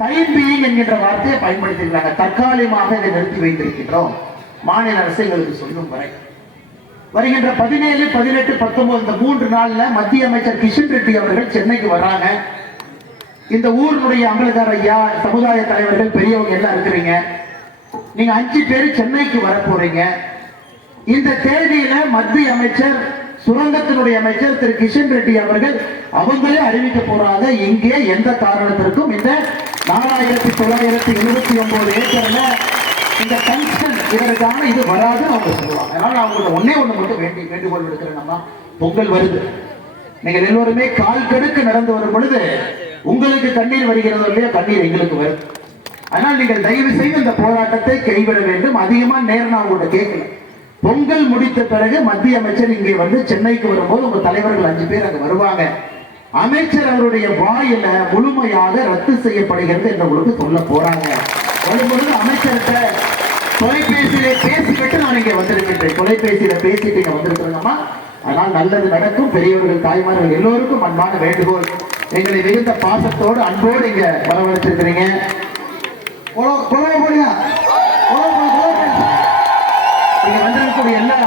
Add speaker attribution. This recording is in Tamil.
Speaker 1: டைம் பீயிங் என்கின்ற வார்த்தையை பயன்படுத்தியிருக்கிறாங்க தற்காலிகமாக இதை நிறுத்தி வைத்திருக்கின்றோம். மாநில அரசு எங்களுக்கு சொல்லும் வரை. வருகின்ற பதினேழு பதினெட்டு பத்தொன்பது இந்த மூன்று நாள்ல மத்திய அமைச்சர் கிஷன் ரெட்டி அவர்கள் சென்னைக்கு வர்றாங்க இந்த ஊரினுடைய அம்பலக்கார ஐயா சமுதாய தலைவர்கள் பெரியவங்க எல்லாம் இருக்கிறீங்க. நீங்க அஞ்சு பேர் சென்னைக்கு வர போறீங்க. இந்த தேதியில மத்திய அமைச்சர் சுரங்கத்தினுடைய அமைச்சர் திரு கிஷன் ரெட்டி அவர்கள் அவங்களே அறிவிக்க போறாங்க. இங்கே எந்த காரணத்திற்கும் இந்த நாலாயிரத்தி தொள்ளாயிரத்தி எழுபத்தி ஒன்பது ஏக்கர்ல இந்த கன்ஸ்டன் இதற்கான இது வராதுன்னு அவங்க சொல்லுவாங்க. அதனால அவங்களோட ஒன்னே ஒண்ணு மட்டும் வேண்டி வேண்டுகோள் விடுக்கிறேன் நம்ம பொங்கல் வருது. நீங்கள் எல்லோருமே கால் கெடுக்க நடந்து வரும் பொழுது உங்களுக்கு கண்ணீர் வருகிறதோ இல்லையா கண்ணீர் எங்களுக்கு வருது அதனால் நீங்கள் தயவு செய்து இந்த போராட்டத்தை கைவிட வேண்டும். அதிகமா நேரம் நான் உங்கள்கிட்ட கேட்கல. பொங்கல் முடித்த பிறகு மத்திய அமைச்சர் இங்கே வந்து சென்னைக்கு வரும்போது உங்க தலைவர்கள் அஞ்சு பேர் அங்க வருவாங்க. அமைச்சர் அவருடைய வாயில முழுமையாக ரத்து செய்யப்படுகிறது என்று உங்களுக்கு சொல்ல போறாங்க. வரும்பொழுது அமைச்சர்கிட்ட தொலைபேசியில பேசிக்கிட்டு நான் இங்க வந்திருக்கின்றேன். தொலைபேசியில பேசிட்டு இங்க வந்திருக்கிறேங்கம்மா. அதனால் நல்லது நடக்கும். பெரியவர்கள் தாய்மார்கள் எல்லோருக்கும் அன்பான வேண்டுகோள். எங்களை மிகுந்த பாசத்தோடு அன்போடு இங்க வரவழைச்சிருக்கிறீங்க இங்க வந்திருக்கக்கூடிய எல்லா